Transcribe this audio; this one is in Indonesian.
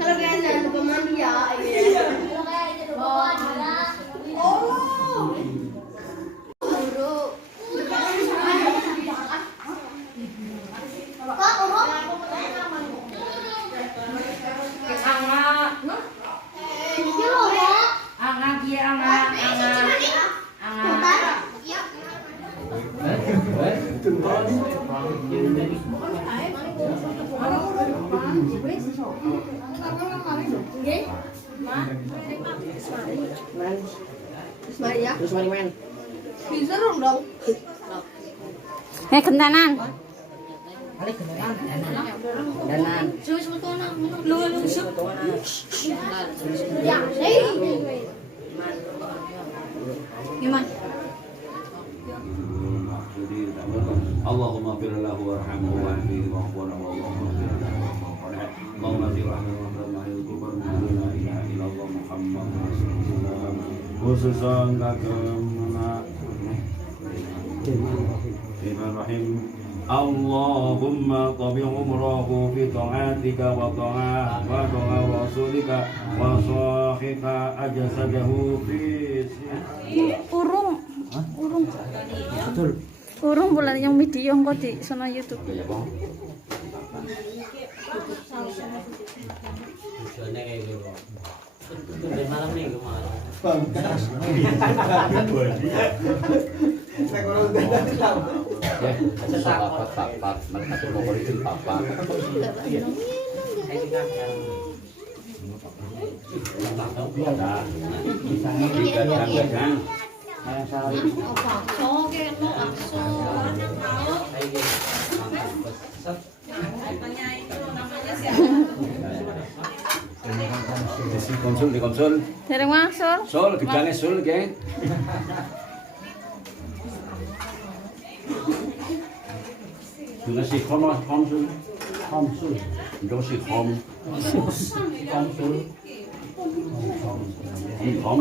Kalau kayak jangan lupa mandi ya. Iya. Oh. Guru. Pak, Maria. Terus mari main. Bisa dong. Kentanan. Danan. Lu. Ya, Gimana? Allahumma fir lahu warhamhu wa'afihi wa'fu anhu Allahumma fir lahu Allahumma fir lahu la ilaha illallah Muhammad rasulullah khususan kagama Bismillahirrahim Allahumma tabi umrahu fi ta'atika wa ta'a rasulika wa sahika ajsadahu fi Urung. betul. Urung bulan yang video kok di sana YouTube. Ya, Bang. Tujuannya kayak gitu. Udah malam nih kemarin. Papat, mereka mau berikan papat. Konsul. Dereng masuk. Sol, gedangnya sul, geng. Sudah si konsul. Sudah si konsul. Kom.